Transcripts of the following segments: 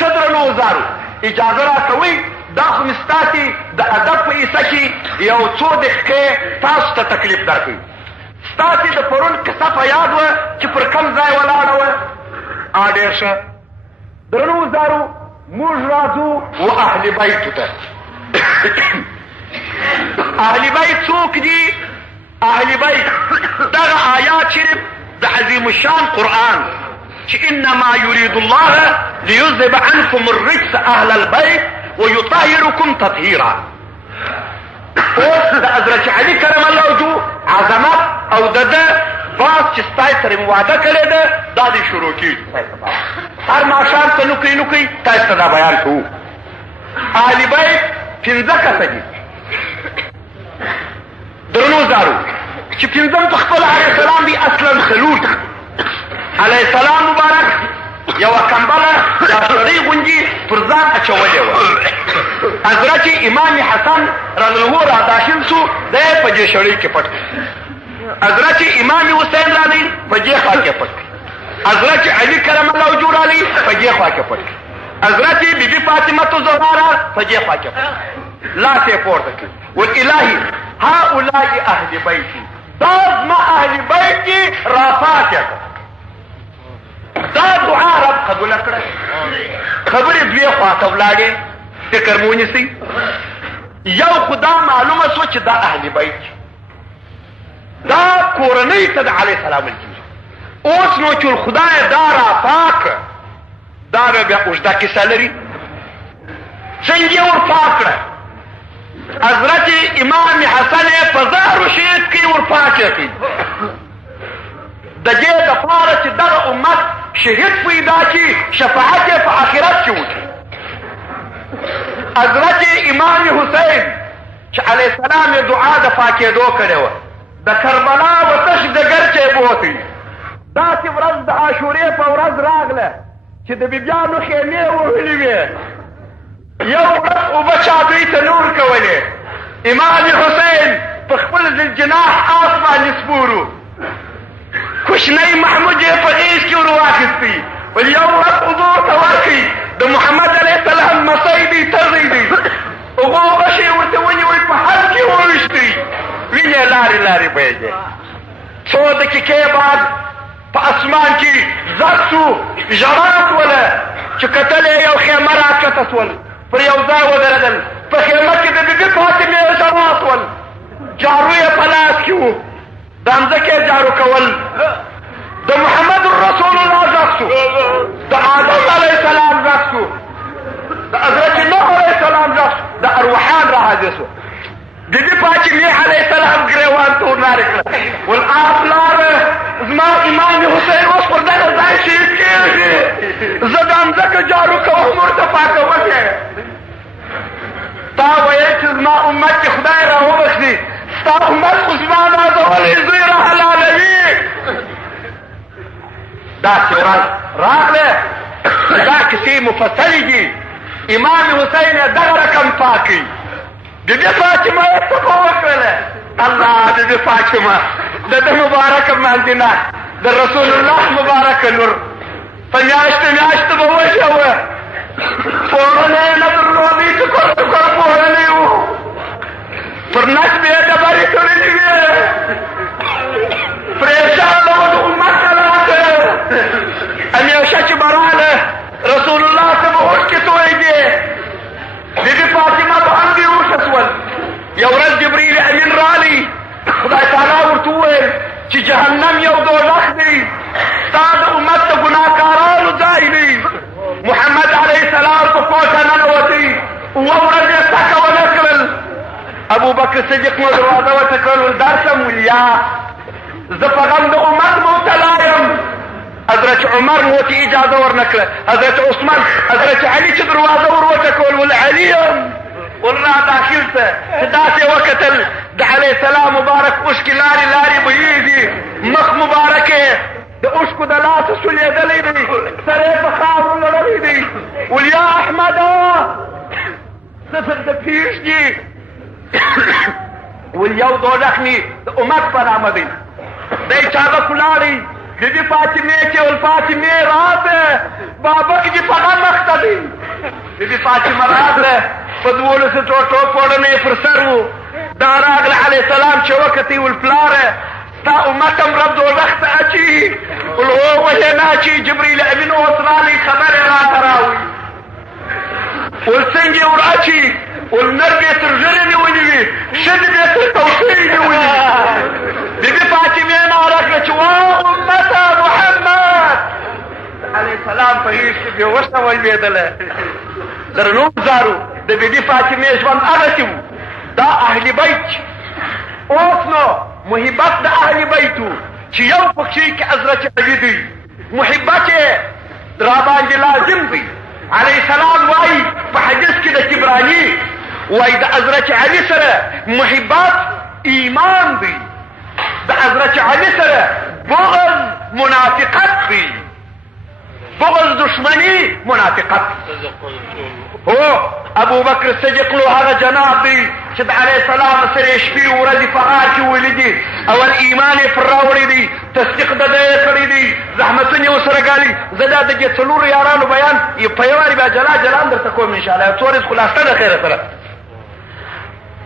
صدرنو وزارو اجازه راکوي دا خو مستاسي د ادب په ایسه کې یو څو دقیقې تاسو ته تکلیف درکوي. ستاسي د پرون قصه په یاد وه چې پر کوم ځای ولاړه وه. ډېر ښه. درنو وزارو موږ راځو و اهل بیتو ته. اهل بیت څوک دي؟ اهل بیت دغه آیات شریف د عظیم الشان قرآن چې انما يريد الله ليذهب عنكم الرجس اهل البيت ويطهركم تطهيرا. اوس د حضرت علي کرم الله وجهه عظمت او د ده باز چې ستاسو سره وعده کړې ده دا دې شروع کړي. هر ماښام ته نوکري تاسو ته دا بیان کوو. اهل بیت 15 کسه دي. درنو زارو چې 15 په خپل علیه السلام دي. اصلا خلود علیه السلام مبارک یوه کمبله دا سړی غوندي پر ځان اچولې وه. حضرت امام حسن رضی الله را داخل سو دی په دې شړۍ کې پټ. حضرت امام حسین راغی په دې خوا کې پټ. حضرت علي کرم الله وجهه راغی په دې خوا کې پټ. حضرت بیبي فاطمه الزهرا په دې خوا کې پټ. لاس یې پورته کړ. والالهي هؤلاء اهل بیتي دا زما اهل بیت دي رافات یې دا دعا رب قبوله کړه. خبرې دوې خواته ولاړې فکر مو ونیسئ. یو خو دا معلومه سوه چې دا اهل بیت دا کورنۍ ته د علیه السلام ویل کېږي. اوس نو چې خدای دا راپاک دا به بیا اوږده کیسه لري. څنګه یې ورپاک کړه؟ حضرت امام حسن په زهر شهید کې ورپاک کړي. د دې دپاره چې دغه امت شهید پیدا کړي شفاعت یې په آخرت کې وکړي. حضرت امام حسین چې علیه السلام یې دعا د پاکېدو کړې وه د کربلا و تش ډګر کې بوتې. داسې ورځ د عاشورې په ورځ راغله چې د بیبیانو خیمې وهلې وې. یو ورځ اوبه چا دوی ته نور کولې. امام حسین په خپل ذوالجناح آس باندې سپورو. کوشنی محمود یې په غېږ کې ور واخیستی. ول یو ورځ اوبو ته ورکړي د محمد علیه السلام مسی دی تغی دی. اوبو غشې ورته ونیوئ په حد کې وویشتئ. وینې لارې لارې بهېدې. څو دقیقې بعد په اسمان کې زر سو ژړا کوله چې کتل یې یو خیمه راکښته سول پر یو ځای ودرېدل. په خیمه کې د بیبي فاطمې ژړا سول. جارو یې په لاس کې و د مځکې جارو کول. د محمد رسول الله غږ سو. د آدم علیه السلام غږ سو. د حضرت نوح علیه السلام غږ سو. د ارواحان را حاضر سو. بیبي فاطمې علیه السلام ګریوان ته ورنارې کړه. ول پلاره زما امام حسین اوس پر دغه ځای شهید کېږي. زه د مځکه جارو کوم ورته پاکول یې. تا ویل چې زما امت چې خدای را وبخښي ستا امت خو زما نازولی زوی را حلالوي. داسې ورځ راغله دا کیسې مفصلې دي. امام حسین یې دغه رقم پاکي. بیبي فاطمه یې څه وکړله؟ الله بیبي فاطمه د ده مبارکه مالدینه د رسول الله مبارکه نور په میاشتو به وژوه. پوړنی یې نه درلودی ټکر ټکر پوړنی و. پر نصب یې ډبرې تړلې وې. پریشان و د امت حالات. همیشه چې به راغله رسول الله ته به اوښکې تویېدې. بیبي فاطمه به هم بېهوشه سول. یو ورځ جبریل امین رالی. خدای تعالی ورته وویل چې جهنم یو دوزخ دی. ستا د امت د ګناهکارانو ځای دی. محمد علیه السلام په کوټه ننوتی. اوه ورځ یې څکه ونه کړل. ابوبکر صدیق مو دروازه ورته کړل درشم ولیا زه په غم د امت مبتلا یم. حضرت عمر مو ته اجازه ورنه کړه. حضرت عثمان حضرت علي چې دروازه ور وټکول ول علي یم ول را داخل ته چې داسې وکتل د علیه السلام مبارک اوښکې لارې لارې بهېږي. مخ مبارک یې د اوښکو د لاسه سولېدلی دی. سر یې په خاورو لړلی دی. ول یا احمده صفر د پیش دي. ول یو دوزخ مې د امت په نامه دی. دی چابک ولاړی بی فاطمه چې ول فاطمه راځه بابک دې په غم مخته دی بی فاطمه راځه په 12 ټوټو پوړنې پر سر وو دا راغله علیه السلام چې وکتې ول پلاره ستا امتم رب دوزخ ته اچي ول هو وجه چې جبريل امین اوس راغلی خبر راته راوړي ول څنګه ور اچي ول نر دې تر ژرې نیولې وي ښځې دې تر توسې نیولې وي بی فاطمه ناره کړه چې وا امته محمد علیه السلام په هیڅ کې بېوسه ولوېدله درنو زارو د بی فاطمه ژوند هغسې و دا اهل بیت اوس نو محبت د اهل بیتو چې یو پکښې کې حضرت علی دی محبت یې راباندې لازم دی علیه السلام وایي په حدیث کې د کبراني وایي د حضرت علي سره محبت ایمان دی د حضرت علي سره بغض منافقت دی بغض دشمنی منافقت هو ابو بکر صدیق له هغه جناب دی چې د علیه السلام سره شپې ورځې په غار کې ولیدي اول ایمان یې پر راوړی دی تصدیق د ده یې کړی دی زحمتونه یې ورسره ګالي زه دا د دې څلورو یارانو بیان په یو وارې بیا جلا درته کوم انشاءالله څو ورځې خلاصه ده خیره سره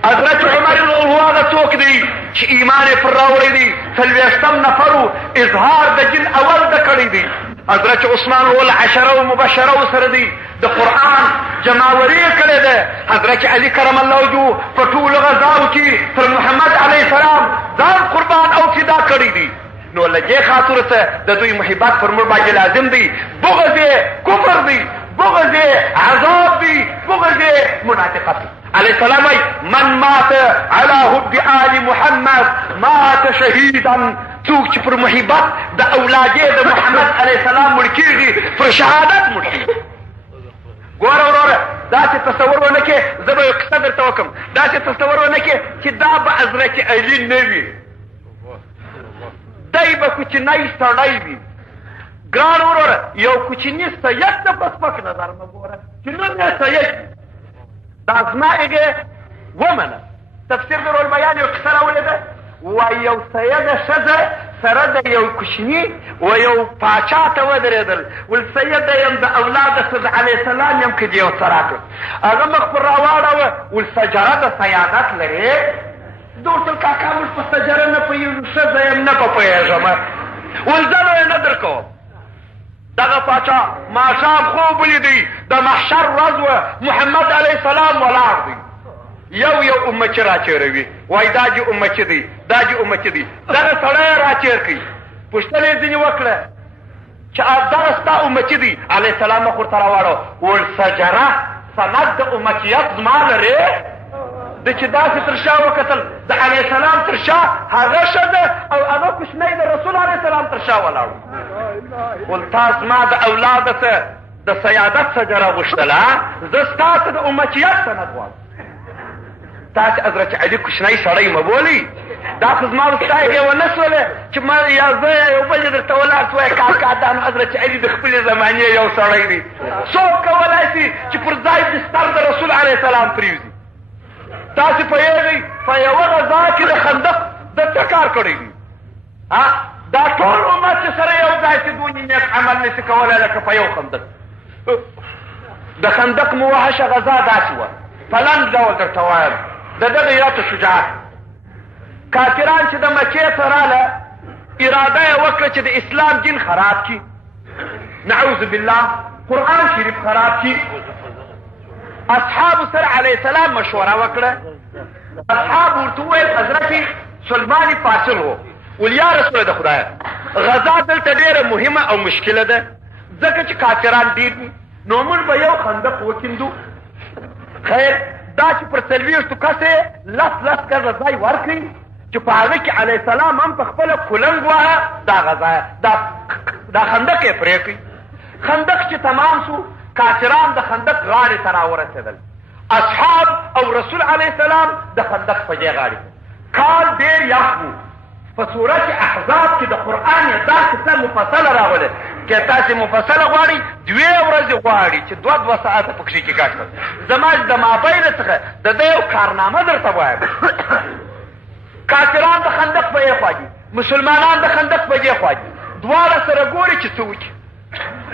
حضرت عمر هو هغه څوک دی چې ایمان یې پر راوړی دی 40 نفرو اظهار د جن اول ده کړی دی حضرت عثمان هو العشره مبشره سره دی د قرآن جماوري کړی ده حضرت علي کرم الله وجهه په ټولو غزاو کې پر محمد علیه السلام ځان قربان او فدا کړی دی نو له دې خاطر ته د دوی محبت پر موږ باندې لازم دی بغض یې کفر دی بغض یې عذاب دی بغض یې منافقت دی علیه السلام وایي من مات على حب آل محمد مات شهیدا څوک چې پر محبت د اولادې د محمد علیه السلام مړ کېږي پر شهادت مړ کېږي ګوره وروره داسې تصور ونه کې زه به یو قصه درته وکړم داسې تصور ونه کې چې دا به حضرت علي نه وي دی به کوچنی سړی وي ګران وروره یو کوچني سید ته په سپک نظر مه ګوره چې نوم یې سید دا زما هغې ومنه تفسیر د رولبیان یو قصه راولېده وایي یو سیده ښځه سره د یو کوچني و یو پاچا ته ودرېدل ول سیده یم د اولاد د علیه السلام یم که دې یو څه راکړه هغه مخ پر راواړوه ول سجره د سیادت لرې دوستل کاکا موږ په سجره نه پوهېږو ښځه یم نه په پوهېږم ول زه به یې نه در کوم دغه پاچا ماښام خوب ولیدی د محشر ورځ وه محمد علیه السلام ولاړ دی یو امچي راچېروي وایي دا دې امچي دی دا دې امچي دی دغه سړی راچېر کوي پوښتنه یې ځینې وکړه چې دغه ستا امچي دی علیه السلام مخ ورته راواړو ول سجره سند د امچیت زما لرې د چې داسې تر شا وکتل د علیه السلام تر شا هغه ښځه او هغه کوچنی د رسول علیه السلام تر شا ولاړو ول تا زما د اولاده څه د سیادت سجره غوښتله زه ستاسو د امچیت سند غواړم تاسې حضرت علي کوچنی سړی مه بولئ دا خو زما ستا هغې ونه سوله چې ما یا زه یو بل درته ولاړ وایه کاکا دا نو حضرت علي د خپلې زمانې یو سړی دی څوک کولی شي چې پر ځای بستر د رسول علیه السلام پرېږدي تاسې پوهېږئ په یوه غذا کې د خندق د څه کار کړی دی دا ټول امت چې سره یو ځای چې دونې نیک عمل نشي کولی لکه په یو خندق د خندق موحشه غذا داسې وه په لنډ ډول درته وایم د دغه یاته شجاعت کافران چې د مکې ته راله اراده یې وکړه چې د اسلام دین خراب کړي نعوذ بالله قرآن شریف خراب کړي اصحابو سره علیه السلام مشوره وکړه اصحاب ورته وویل حضرت سلمان فاصل و ول یا رسول د خدایه غذا دلته ډېره مهمه او مشکله ده ځکه چې کافران ډېر دي نو موږ به یو خندق وکیندو خیر دا چې پر 40 کسې لس کسه ځای ورکړي چې په هغه کې علیه السلام هم په خپله کولنګ وهه دا غذا دا خندق یې پرې کړي خندق چې تمام سو کافران د خندق غاړې ته راورسېدل اصحاب او رسول علیه السلام د خندق په دې غاړې کال ډېر یخ و په صورت احزاب کې د قرآن یې دا کیسه مفصله راغلې که تاسې مفصله غواړئ 2 ورځې غواړي چې 2 ساعته پکښې کې ګډ کړم زما د مابینه څخه د ده یو کارنامه درته وایم کافران د خندق په یې خوا دي مسلمانان د خندق په دې خوا دي دواړه سره ګوري چې څه وکړي.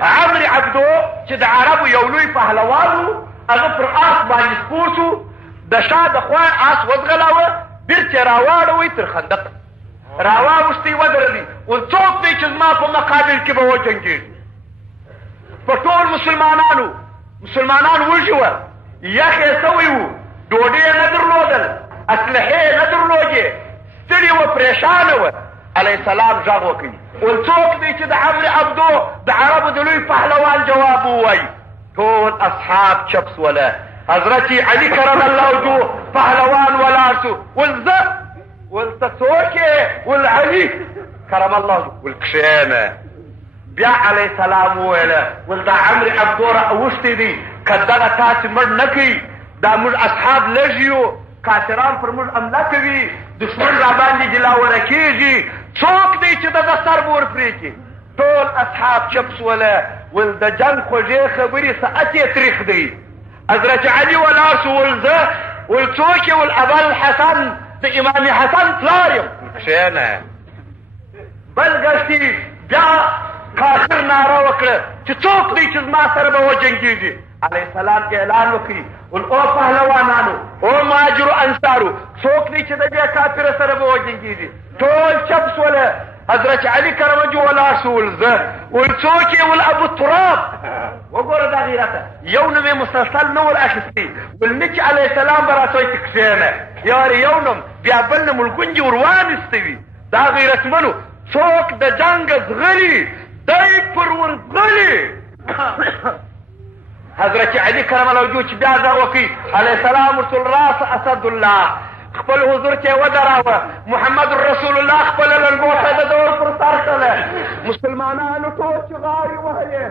عمرو عبدو چې د عربو یو لوی پهلوان و، هغه پر آس باندې سپور شو، د شا د خوا آس وځغلاوه، بیرته یې راواړوئ تر خندق راواوستی ودرېدی. اوس څوک دی چې زما په مقابل کې به وجنګېږي؟ په ټول مسلمانان وږي وه، یخ یې سوی و، ډوډۍ یې نه درلودل، اسلحې یې نه درلودې، ستړي وه، پریشانه وه. علیه السلام غږ وکړي، ول څوک دی چې د عمرو عبدو د عربو د لوی پهلوان جواب ووایي؟ ټول اصحاب چپ سوله. حضرت علي کرم الله وجهه پهلوان ولاړ شو، ول زه، ول ته څوک یې؟ ول علي کرم الله وجهه. ول کښېنه. بیا علیه السلام وویله، ول دا عمرو عبدو راوښتی دی، که دغه تاسې مړ نه کوي، دا موږ اصحاب لږ یو، کافران پر موږ حمله کوي، دښمن راباندې جلاوره کېږي، څوک دی چې دغه سر به ورپرېږي؟ ټول اصحاب چپ سوله. ول د جنګ خوږې خبرې ساعت یې تریخ دی. حضرت علي ولاړ شو، ول زه، ول څوک یې؟ ول ابوالحسن د امام حسن پلار یم. کښېنه. بل ګشتي بیا کافر ناره وکړه چې څوک دی چې زما سره به وجنګېږي؟ علیه السلام اعلان وکړي، ول او پهلوانانو، او مهاجرو انصارو، څوک دی چې د دې کافر سره به وجنګېږي؟ ټول چپ سوله. حضرت علي کرم وجهه ولاړ شو، ول زه، ول څوک یې؟ ول ابو تراب. وګوره دا غیرته، یو نوم یې مسلسل نه ور اخیستی. ول نه چې علیه السلام به راته وایي چې کښېنه، یارې یو نوم بیا بل نوم ولګونجې ور وانیسته وي. دا غیرتمنو څوک د جنګ زغلي دی پر ورغلي. حضرت علي کرم الله وجهه چې بیا غږ وکړي، علیه السلام ورته راس اسدالله خپل حضور کې ودراوه، محمد رسول الله خپل لنګوټه د دور پر سر کړله. مسلمانانو ټول چغارې وهلې،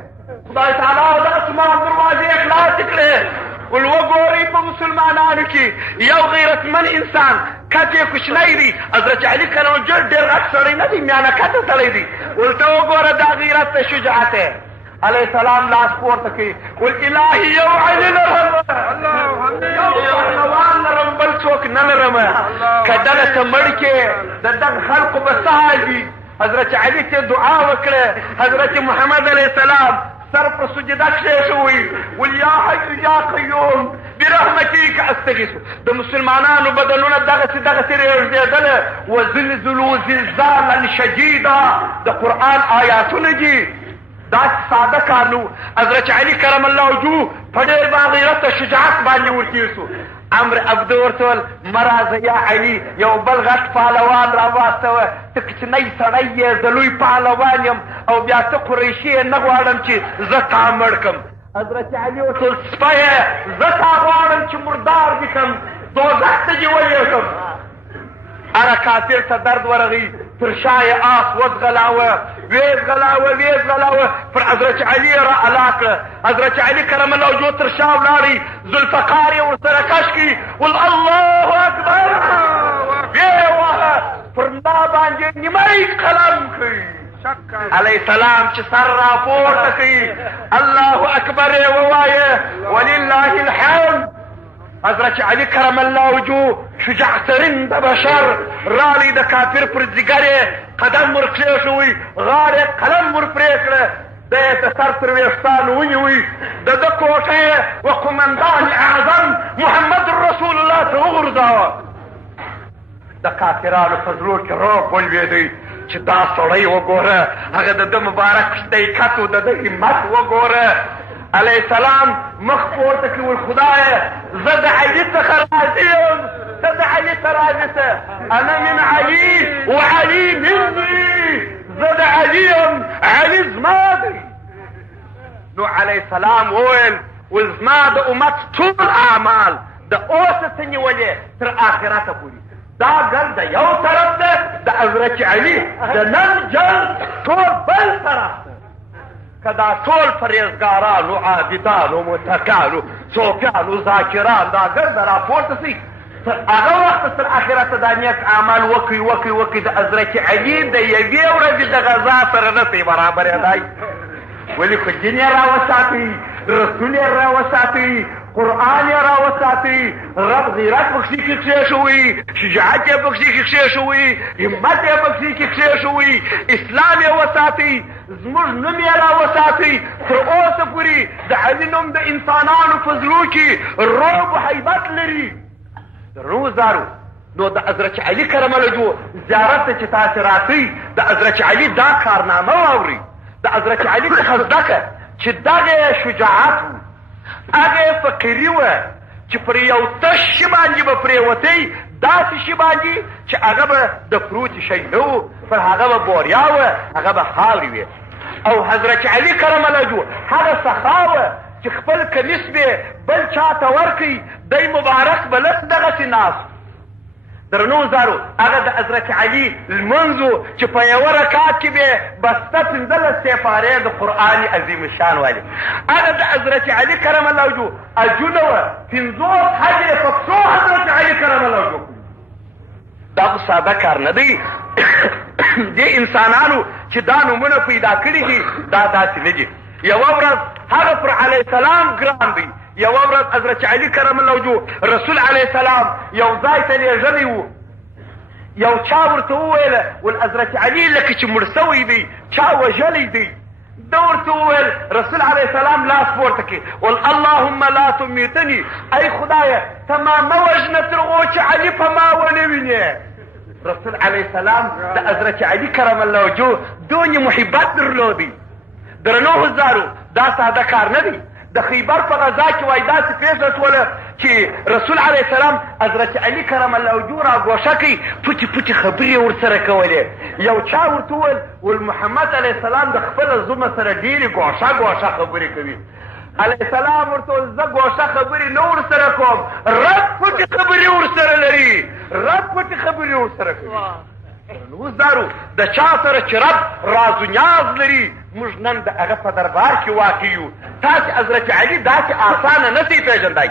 خدای تعالی د اسمان دروازې خلاصې کړې. ول وګورئ په مسلمانانو کې یو غیرتمن انسان، کټ یې کوچنی دی. حضرت علي کرم الله ډېر غټ سړی نه دی، میانه کټه سړی دی. ورته وګوره دا غیرت ته شجاعت دی. علیه السلام لاس پورته کوي، ول الهي یو علي لرم، یو پهلوان لرم، بل څوک نه لرم. که دغه ته مړ کې د دغه خلقو به څه حال وي؟ حضرت علي ته دعا وکړه. حضرت محمد علیه السلام سر په سجده کښېښوی، ول یا حی یا قیوم برحمتیک استغیث. د مسلمانانو بدنونه دغسې رېږدېدله. وزلزلوا زلزالا شدیدا د قرآن آیاتونه دي. دا ساده کار نو. حضرت علي کرم الله وجهه په ډېر باغیرت شجاعت باندې ورتېر شو. عمرو عبدو ورته ویل مه راځه یا علي، یو بل غټ پهلوان راواستوه، ته کوچنی سړی یې، زه لوی پهلوان یم، او بیا ته قریشي یې، نه غواړم چې زه تا مړ کړم. حضرت علي ورته ویل سپیه، زه تا غواړم چې مردار دې کړم، دوزخ ته دې ولېږم. هغه کافر ته درد ورغی، پر شا یې آس وځغلاوه، ویې ځغلاوه، پر حضرت علي یې را الا کړه. حضرت علي کرم الله وجهه تر شا ولاړی، ذوالفقار یې ورسره کش کړي، ول الله اکبر ویې وهه، پر ملا باندې نیمی قلم کړي. علیه السلام چې سر راپورته کوي، الله اکبر یې ووایه، ولله الحمد. حضرت علي کرم الله وجهه شجاع ترین د بشر رالی، د کافر پر ځیګر یې قدم ور کښېښوی، غاړه یې قلم ور پرې کړه، د یې د سر تر ویښتانو ونیوی، د ده کوټه یې و قمندان اعظم محمد رسول الله ته وغورځاوه. د کافرانو په زړو کې روب ولوېدی چې دا سړی وګوره، هغه د ده مبارک حقیقت و، د ده همت وګوره. علیه السلام مخ پورته کړي، ول خدایه زه د علي څخه راضي یم، ته د علي څه راضي شه، انا من علي وعلي مني، زه د علي یم، علي زما دی. نو علیه السلام وویل، ول زما د امت ټول اعمال د اوسه څه نیولې تر آخرته پورې، دا ګل د یو طرف ده، د حضرت علي د نن جنګ ټول بل طرف ده. که دا ټول پرهیزګارانو، عابدانو، متقیانو، څوکیانو، ذاکران دا ګرده راپورته سي، هغه وخت تر آخرته دا نیک اعمال وکړي د حضرت علي د یوې ورځې د غذا سره نه سي برابرېدی. ولې خو دین یې راوساتئ، رسول یې راوساتئ، قرآن یې راوساتئ، رب غیرت پکښې کې کښېښوئ، شجاعت یې پکښې کې کښېښوئ، همت یې پکښې کې کښېښوئ، اسلام یې وساتئ، زموږ نوم یې راوساتئ. تر اوسه پورې د علي نوم د انسانانو په زړو کې رعب و هیبت لري. درنو زارو، نو د حضرت علي کرم الله وجهه زیارت ته چې تاسې راتئ، د حضرت علي دا کارنامه واورئ، د حضرت علي څخه زده کړه چې دغه شجاعت و، هغه فقیري وه چې پر یو تش شي باندې به پرېوتی، داسې شي باندې چې هغه به د پروتي شی نه و، پر هغه به بوریا وه، هغه به خاورې وې. او حضرت علي کرم الله وجهه هغه سخا وه چې خپل کمیس به بل چا ته ورکړي، دی مبارک به لس دغسې ناست. درنو زارو، هغه د حضرت علي لمونځ و چې په یوه رکعت کې به بسته 15 سپارې د قرآن عظیم شان والي. هغه د حضرت علي کرم الله وجهه اجونه وه، 50 حج یې په پښو حضرت علي کرم الله وجهه. دا خو ساده کار نه دی. دې انسانانو چې دا نومونه پیدا کړي دي دا داسې نه دي. یوه ورځ هغه پر علیه السلام ګران دی، یوه ورځ حضرت علي کرم الله وجهه رسول علیه السلام یو ځای ته لېږلی و، یو چا ورته وویله ول حضرت علي لکه چې مړ سوی دی، چا وژلی دی. ده ورته وویل رسول علیه السلام لاس پورته کړي ول اللهم لا تمیتني، ای خدایه ته ما مه وژنه تر هغو چې علي په ما ونه وینې. رسول علیه السلام د حضرت علي کرم الله وجهه دونې محبت درلودی. درنو حضارو، دا ساده کار نه دی. د خیبر په غزا کې وایي داسې پېښه شوله چې رسول علیه السلام حضرت علي کرم الله وجهه راګوښه کوي، پټې پټې خبرې ورسره کولې. یو چا ورته وویل ول محمد علیه السلام د خپله زومه سره ډېرې ګوښه خبرې کوي. علیه السلام ورته وویل زه ګوښه خبرې نه ورسره کوم، رب پټې خبرې ورسره لري، رب پټې خبرې ورسره کوي. اوس دارو د چا سره چې رب راز و نیاز لري، موږ نن د هغه په دربار کې واقع یو. تاسې حضرت علي داسې آسانه نه سئ پېژندی.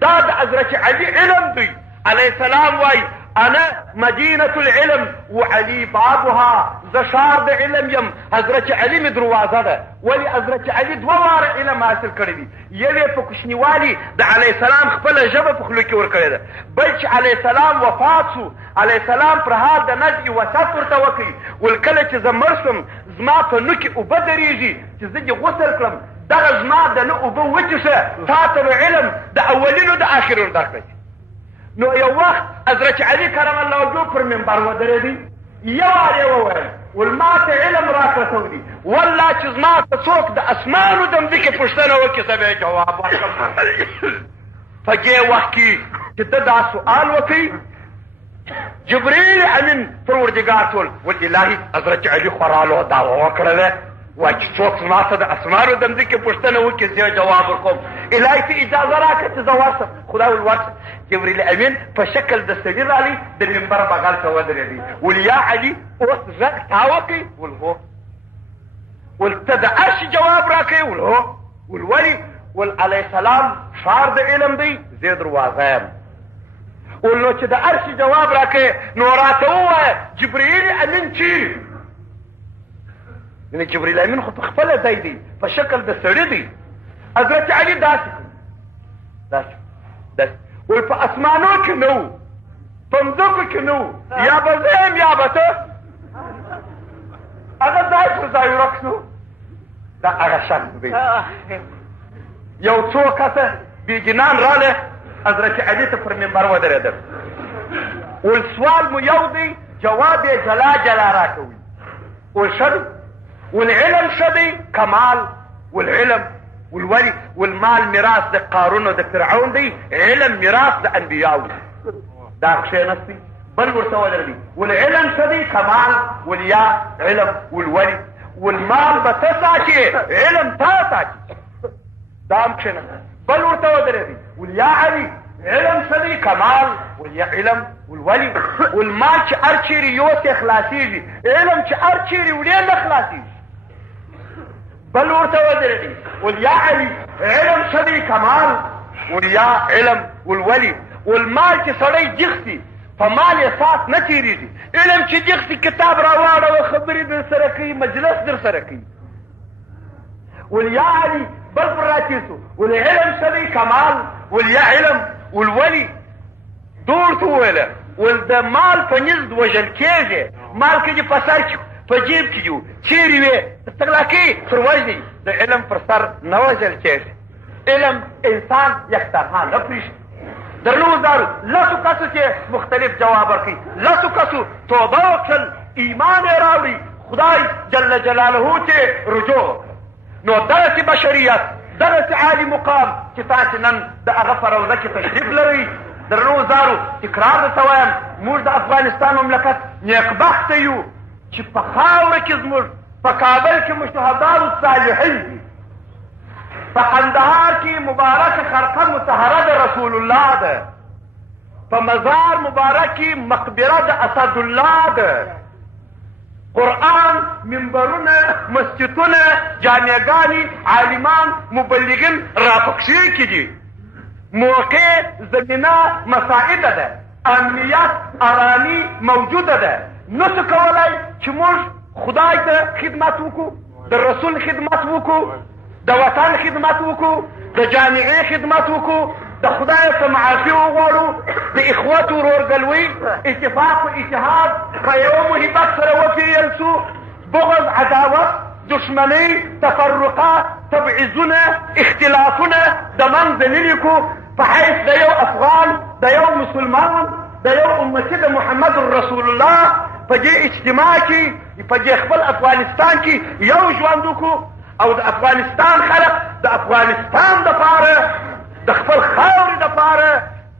دا د حضرت علي علم دی. علیه السلام وایي انا مدینة العلم وعلي بابها، زه ښار د علم یم، حضرت علي مې دروازه ده. ولې حضرت علي 2 واره علم حاصل کړی دی. یو یې په کوچنیوالي د علیه السلام خپله ژبه په خولو کې ورکړې ده، بل چې علیه السلام وفات سو، علیه السلام پر حال د نزع وسط ورته وکړي ول کله چې زه مړ شم زما په نو کې اوبه درېږي چې زه دې غسل کړم، دغه زما د نه اوبه وچښه، تا ته به علم د اولینو د آخرونو درکړه. نو یو وخت حضرت علي کرم الله وجهه پر منبر ودرېدی، یو وار یې وویل ول ما ته علم راکړه سودي، والله چې زما ته څوک د اسمانو د مځکې پوښتنه وکړي زه به یې جواب ورکړم. په دې وخت کې چې ده دا سؤال وکړي، جبریل امین پروردګار ټول ول الهي حضرت علي خورالو دعوه وکړه ده، وایي چې څوک زما ته د اسمانو د مځکې پوښتنه وکړي زه جواب ورکوم. الهي ته اجازه راکړه چې زه ورشم. خدای ویل ورشه. جبریل امین په شکل د سړي راغلی، د منبر بغل ته ودرېدی. ول یا علي اوس غږ تا وکړي؟ ول هو. ول ته د عرش جواب راکړې؟ ول هو. ول ولې؟ ول علیه السلام ښار د علم دی، زه دروازه یم. ول نو چې د عرش جواب راکړې نو راته ووایه جبریل امین چیرې؟ یعنې جبریل امین خو په خپله ځای دی، په شکل د سړي دی. حضرت علي داسې داسې ول په اسمانو کې نه و، په مځکو کې نه و، یا به زه یم یا به ته. هغه ځای پر ځای ورک شو. دا هغه شخص دی. یو څو کسه بېدینان راله حضرت علي ته پر منبر ودرېدل. ول سوال مو یو دی، جواب یې جلا جلا راکوي. ول ښه دی. ول علم ښه دی، کمال. ول علم والولي والمال میراث د قارون او د فرعون دی، علم میراث د انبیاو دی. دا کښېنستی بل ورته ودرېدی. والعلم ښه دی، کمال. والیا علم والولي والمال به ته ساتې، علم تا ساتي. دا هم کښېنستی بل ورته ودرېدی. والیا علي علم ښه دی، کمال. والیا علم والولي والمال چې هر چېرې یوسې خلاصېږي، علم چې هر چېرې وړې نه خلاصېږي. بل ورته ودرېدی. والیا علي علم ښه دی، کمال. والیا علم والولي والمال چې سړی جخسي په مال یې ساعت نه تېرېږي، علم چې جخسي کتاب راواړوه خبرې در سره کوي، مجلس در سره کوي. والیا علي بل پر راتېر سو. والعلم ښه دی، کمال. ول یا علم ول ولي دور ته وویله ول د مال په نزد وژل کېږي مال که دې په سر کې په جیب کې دي چیرې وې استغلا کوي پر وژني د علم پر سر نه وژل کېږي علم انسان یک تنها نه پرېږدي درنو زارو لسو کسو چې مختلف جواب ورکوي لسو کسو توبه وکړل ایمان یې راوړي خدای جل جلاله چې رجوع وکړه نو دغسې بشریت دغسې عالي مقام چې تاسې نن د هغه په روضه کې تشریف لرئ درنو زارو تکرار درته وایم موږ د افغانستان مملکت نیکبخته یو چې په خاوره کې زموږ په کابل کې مشهدان الصالحین دي په قندهار کې مبارک خرقه مطهره د رسول الله ده په مزار مبارک کې مقبره د اسد الله ده قرآن منبرونه مسجدونه جامعګانې عالمان مبلغین راپکښې کې دي موقع زمینه مساعده ده امنیت ارامي موجوده ده نسو کولای چې موږ خدای ته خدمت وکړو د رسول خدمت وکړو د وطن خدمت وکړو د جامعې خدمت وکړو د خدای ته معافي وغواړو د اخوت ورورګلوي اتفاق و اتحاد په یوه محبت سره وپېژل سو بغض عداوت دشمنۍ تفرقه تبعیضونه اختلافونه د منځه لرې کړو په حیث د یو افغان د یو مسلمان د یو امتي د محمد رسول الله په دې اجتماع کې په دې خپل افغانستان کې یو ژوند وکړو او د افغانستان خلق د افغانستان دپاره د خپل خاورې دپاره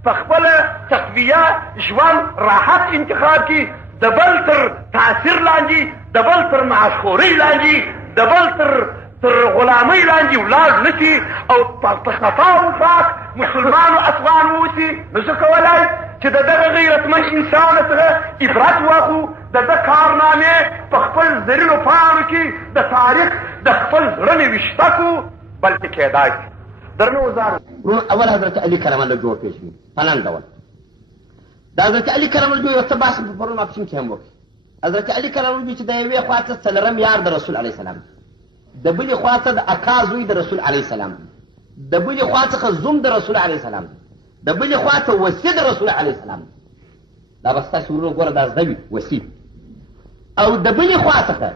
په خپله تقویه ژوند راحت انتخاب کړي د بل تر تاثیر لاندې د بل تر معاشخورۍ لاندې د بل تر غلامۍ لاندې ولاړ نه شي او په خطا وفاق مسلمان و افغان واوسي نو زه کولی چې د دغه غیرتمن انسان څخه عبرت واخلو د ده کارنامې په خپل زرینو پاڼو کې د تاریخ د خپل زړه مې ویشته کړو بلکې کیدای شي درنو وزارو اول حضرت علي کرم الله جوړ پېښ شي په نن ډول د حضرت علي کرم الله جوړ یو څه بحث په پرون ماپښین کې هم وکړي حضرت علي کرم الله چې د یوې خوا ته څلورم یار د رسول علیه السلام د بلې خوا ته د اکا زوی د رسول علیه السلام د بلې خوا څخه زوم د رسول علیه السلام د بلې خوا ته وصي د رسول علیه السلام دا به ستاسې ورونه ګوره دا زده وي وصي او د بلې خوا څخه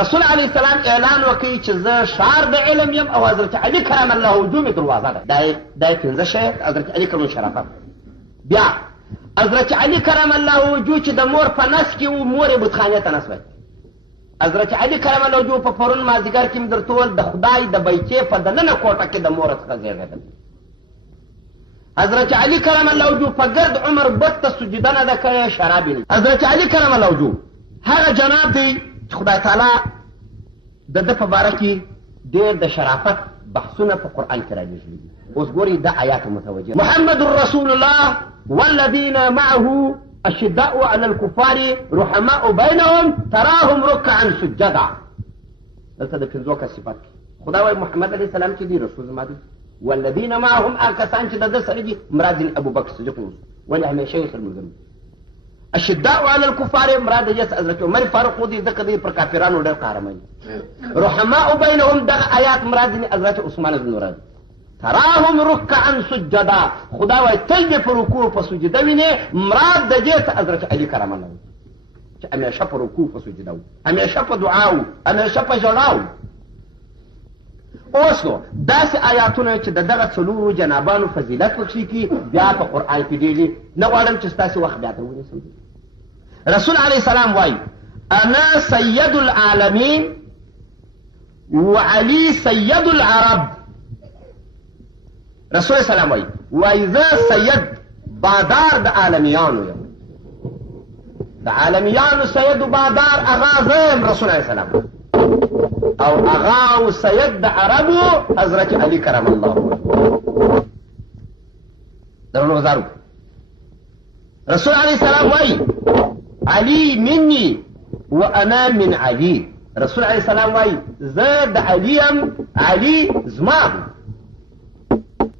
رسول علیه السلام اعلان وکړي چې زه شار د علم یم او حضرت علي کرم الله وجوه مې دروازه ده دا یې پنځه شی حضرت علي کرم شرافت بیا حضرت علي کرم الله وجوه چې د مور په نس کې و مور یې بتخانې ته نس وایي حضرت علي کرم الله وجوه په پرون مازدیګر کې مې درته وویل د خدای د بیتې په دننه کوټه کې د مور څخه زیږېدل حضرت علي کرم الله وجوه په ګرد عمر بت ته سجده نه ده کړې شراب یې حضرت علي کرم الله وجوه هغه جناب دی چې خدای تعالی د ده په باره کې ډېر د شرافت بحثونه په قرآن کې رالیږلي دي اوس ګورئ دا آیات متوجه محمد رسول الله والذین معه الشداء على الكفار رحماء بينهم تراهم ركعا سجدا دلته د پنځو کس صفات خدای وایي محمد علیه السلام چې دی رسول زما دی والذین معهم هغه کسان چې د ده سره دي مراد دي ابوبکر صدیق ولې همیشه یې سره ملګري الشداء على الكفار مراد یې حضرت عمر فاروق دی ځکه دی پر کافرانو ډېر قهرماني رحماء بینهم دغه آیات مراد دي حضرت عثمان بن نوران تراهم رکعا سجدا خدا وایي تل دې په رکوع په سجده وینې مراد د دې ته حضرت علي کرم الله چې همیشه په رکوع په سجده و همیشه په دعا و همیشه په ژړا و اوس نو داسې آیاتونه چې د دغه څلورو جنابانو فضیلت پکښې کي بیا په قرآن کې ډېر دي نه غواړم چې ستاسې وخت بیا تر ونیسم رسول علیه السلام وایي انا سید العالمین وعلي سید العرب رسول السلام وایي زه سید بادار د عالمیانو یم د عالمیانو سید و بادار اغا زه یم رسول علیه السلام او اغا و سید د عربو حضرت علي کرم الله درنو وزارو رسول علیه السلام وایي علي مني وانا من علي رسول علیه السلام وایي زه د علي یم علي زما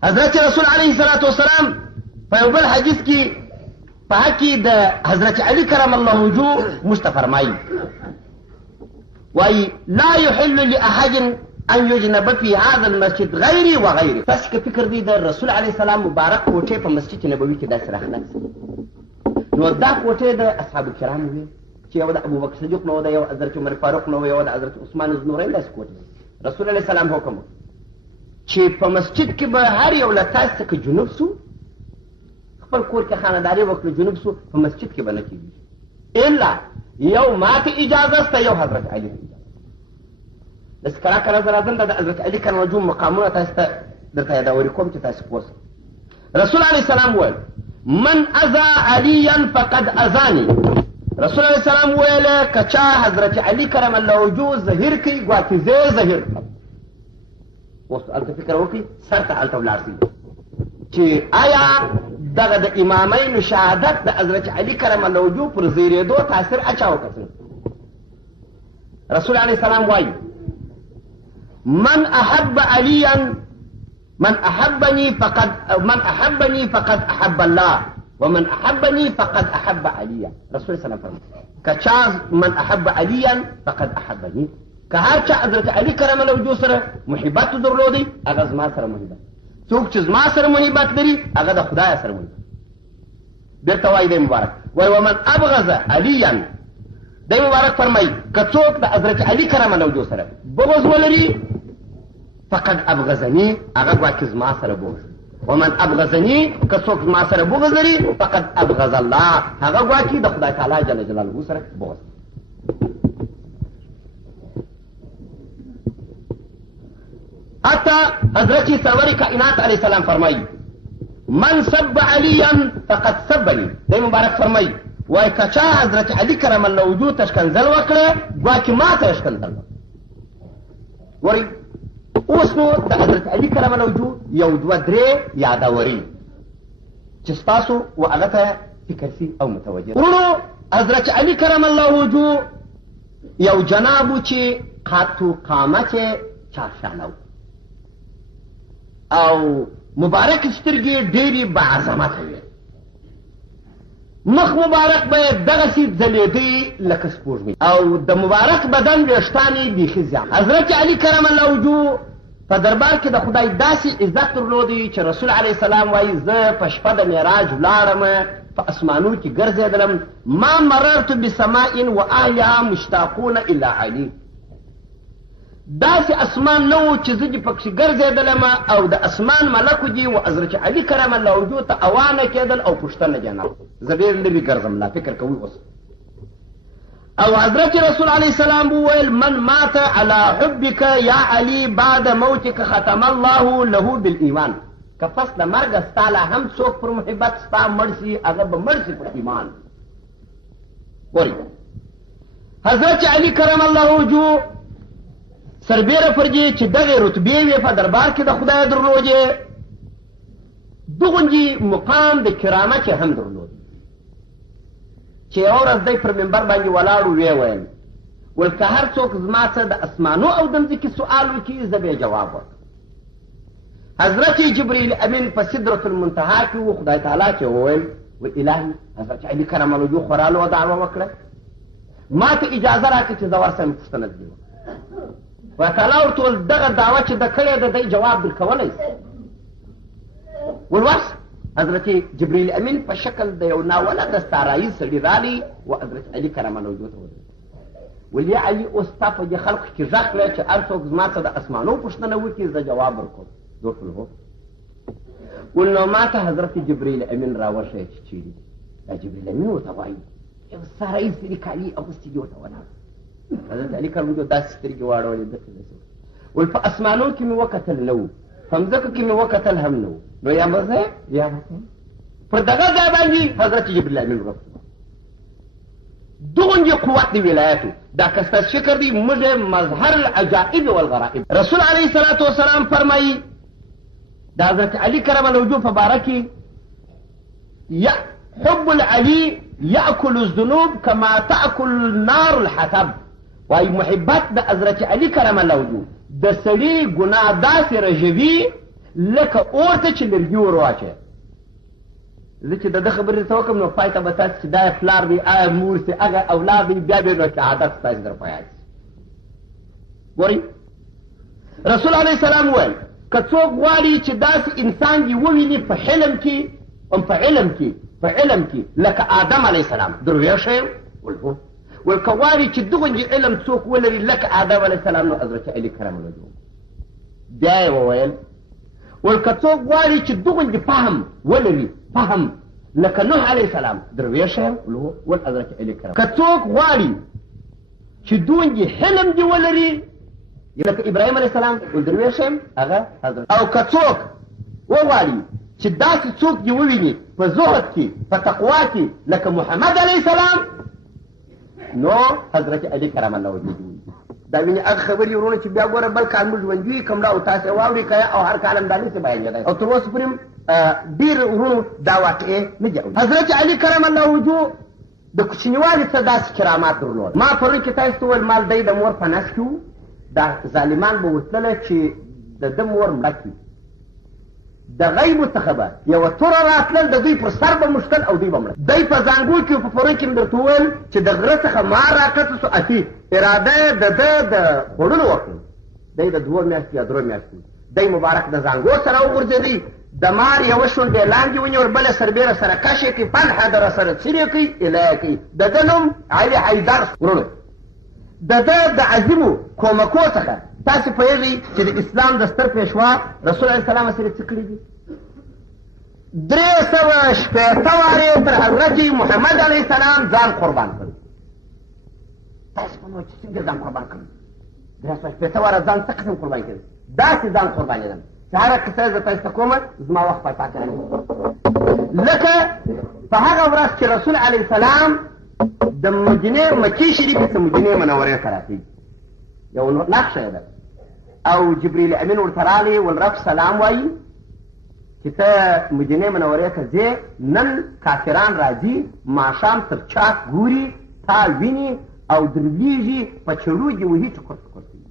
حضرت رسول علیه الصلاة والسلام په یو بل حدیث کې په حق کې د حضرت علي کرم الله وجوه موږ ته فرمایي وایي لا يحل لأحد ان یجنب فی هذا المسجد غیري وغیره. تاسو که فکر دی د رسول علیه السلام مبارک کوټې په مسجد نبوي کې داسې راخلل نو دا کوټې د اصحاب کرام وي چې یو د ابوبکر صدیق نو ده، یو حضرت عمر فاروق نو، یو د حضرت عثمان ذوالنورین داسې کوټې. رسول علیه السلام حکم چې په مسجد کې به هر یو له تاسو څخه جنوب سو خپل کور کې خانداري وکړو، جنوب سو په مسجد کې به نه کېږي الا یو ماته اجازه سته، یو حضرت علي داسې کله کله زه راځم د حضرت علي کرم الله مقامونه تاسو ته درته یادوري کوم چې تاسو پوه شئ. رسول علیه السلام وویل من اذى عليا فقد اذاني. رسول علیه السلام وویل که چا حضرت علي کرم الله وجهه ظهیر کړي ګواکې زه ظهیر کړم. اوس هلته فکر وکړئ سر ته هلته ولاړ شئ چې آیا دغه د امامینو شهادت د حضرت علي کرم الله وجهه پر ظهیرېدو تاثیر اچاو که څنګه؟ رسول علیه السلام وایي من احب عليا من احبني فقد احب الله ومن احبني فقد احب عليا. رسول الله صلی الله علیه وسلم کچا من احب عليا فقد احبني، که هر چا حضرت علي کرم الله وجهه سره محبت درلودي هغه زما سره محبت، څوک چې زما سره محبت لري هغه د خدای سره محبت. بیرته وایي دی مبارک وایي ومن ابغض عليا، دی مبارک فرمایي که څوک د حضرت علي کرم الله وجهه سره بغض ولري فقد ابغضني هغه ګواکې زما سره بغض، ومن ابغضني که څوک زما سره بغض لري فقد ابغض الله هغه ګواکې د خدای تعالی جل جلاله سره بغض. حتی حضرت سرور کائنات علیه السلام فرمایي من سب عليا فقد سبني. دی مبارک فرمایي وای که چا حضرت علي کرم الله وجهه ته ښکنځل وکړه ګواکې ما ته ښکنځل وکړه. اوس نو د حضرت علي کرم الله وجهه یو دوه درې یادوري چې ستاسو و هغه ته فکر سي او متوجه. ورونو حضرت علي کرم الله وجهه یو جناب و چې قاتو قامت چارشانه و او مبارک سترګې ډېرې باعظمته وې، مخ مبارک به یې دغسې ځلېدی لکه سپوږمۍ او د مبارک بدن ویښتان یې بیخي زیات. حضرت علي کرم الله وجهه په دربار کې د خدای داسې عزت درلودی چې رسول علیه السلام وایي زه په شپه د معراج ولاړم په اسمانو کې ګرځېدلم ما مررت بسماء واهلها مشتاقون الى علي. داسې اسمان نه و چې زه دې پکښې ګرځېدلم او د اسمان ملکو دي و حضرت علي کرم الله وجهه ته اوانه کېدل او پوښتنه جناب زه ډېر لرې ګرځم لا فکر کوئ اوس. او حضرت رسول علیه السلام وویل من مات على حبك یا علي بعد موتك ختم الله له بالایمان. که پس د مرګه ستا لا هم څوک پر محبت ستا مړ سي هغه به مړ سي پر ایمان. ګورئ حضرت علي کرم الله وجهه سربیره پر دې چې دغې رتبې وې په دربار کې د خدای درلودې دغونجې مقام د کرامت یې هم درلود چې یوه ورځ دی پر منبر باندې ولاړ ویې ویل ول که هر څوک زما څه د اسمانو او د مځکې سؤال وکړي زه به یې جواب ورکړم. حضرت جبریل امین په سدرة المنتهی کې و خدای تعالی چې وویل و الهي حضرت علي کرم الله وجهه خورالو دعوه وکړه ما ته اجازه راکړه چې زه ورسم پوښتنه دې خدای تعالی ورته وویل دغه دعوه چې ده کړې ده دی جواب درکولی شي. ولورس حضرت جبریل امین په شکل د یو ناولده ستارایي سړي رالی و حضرت علي کرم الله وجهه ته ودرېد ویل یا علي اوس ستا په دې خلقو کې غږ کړی چې هر څوک زما څه د اسمانو پوښتنه وکړي زه جواب ورکوم. زه ورته هو ول نو ما ته حضرت جبریل امین راوښیه چې چیرې دا جبریل امین ورته وایي یو ستارایي سړي کالي اغوستي دي ورته ولاړ. حضرت علي کرم الله داسې سترګې واړولې داسې ول په اسمانو کې مې وکتل نه و په مځکو کې مې وکتل هم نه و نو یا به زه یا به پر دغه ځای باندې حضرت جبریل امین ورته دغونجې قوت د ولایتو دا که ستاسو فکر دی موږ مظهر العجائب والغرائب. رسول علیه الصلاة والسلام فرمایي د حضرت علي کرم الله وجهه په باره کې حب العلي یأکل الذنوب کما تأکل النار الحطب. وایي محبت د حضرت علي کرم الله وجهه د سړي ګناه داسې رژوي لکه اور ته چې لرګي ور واچوي. زه چې د ده خبرې ته وکړم نو پای ته به تاسو چې دا یې پلار دی هغه مور سي هغه اولاد دی بیا به نو شهادت ستاسې در په یاد شي. ګورئ رسول علیه السلام وویل که څوک غواړي چې داسې انسان دې وویني په حلم کې په علم کې لکه آدم علیه السلام درویشه یم ول که غواړي چې دغوندې علم څوک ولري لکه آدم علیه السلام نو حضرت علي کرم الله وجهه. بیا یې وویل ول که څوک غواړي چې دغوندې فهم ولري لکه نوح علیه السلام درویشه یم ول حضرت علي کرم. که څوک غواړي چې دوندې حلم دې ولري لکه ابراهیم علیه السلام ول درویشه یم هغه حضرت. او که څوک وغواړي چې داسې څوک دې وویني په زهد کې په تقوا کې لکه محمد علیه السلام نو حضرت علي کرم الله وجهه. دا ویني هغه خبرې ورونه چې بیا ګوره بل کال موږ ژوندي یو کوم او تاسې واورئ که او هر کال همداسې بیانېدی او تر اوسه پورې ډېر ورونو دا واقعې نه دي. حضرت علي کرم الله وجهه د کوچنیوالي څه داسې کرامات درلود. ما پرون کې تاسو ته وویل مال دی د مور په نس کې وو دا ظالمان به وتللی چې د ده مور مړه کړي د غیبو څخه به یوه توره راتلل د دوی پر سر به مشکل او دوی به مړه. دی په زانګو کې په پرون کې مې درته وویل چې د غره څخه مار راکته سو اتي اراده یې د ده د خوړلو وکړو. دی د 2 میاشتې یا 3 میاشتې دی مبارک د زانګو سره وغورځېدی د مار یوه شونډې لاندې ونیول بله سربیره سره کش یې کړي پنحه در سره څیرې کوي ایله یې کوي. د ده نوم علي حیدر ورونو د ده د عظیمو کومکو څخه تاسې پوهېږئ چې د اسلام د ستر پیشوا رسول علیه السلام سره څه کړي دي 360 وارې پر حضرت محمد علیه السلام ځان قربان کړي. تاسې پوهېږئ چې څنګه ځان قربان کړي 360 واره ځان څه قسم قربان کړي داسې ځان قربانېدم چې هره قصه زه تاسو ته کومه زما وخت په پاکه لکه په هغه ورځ چې رسول علیه السلام د مکې شریفې څخه مدینې منورې ته راخېږي یو نقشه یې ده او جبریل امین ورته راغلی ول رب سلام وایي چې ته مدینې منورې ته ځې نن کافران راځي ماښام تر چاک ګوري تا ویني او دربلیږي په چړو دې وهي ټکر ټکر کوي.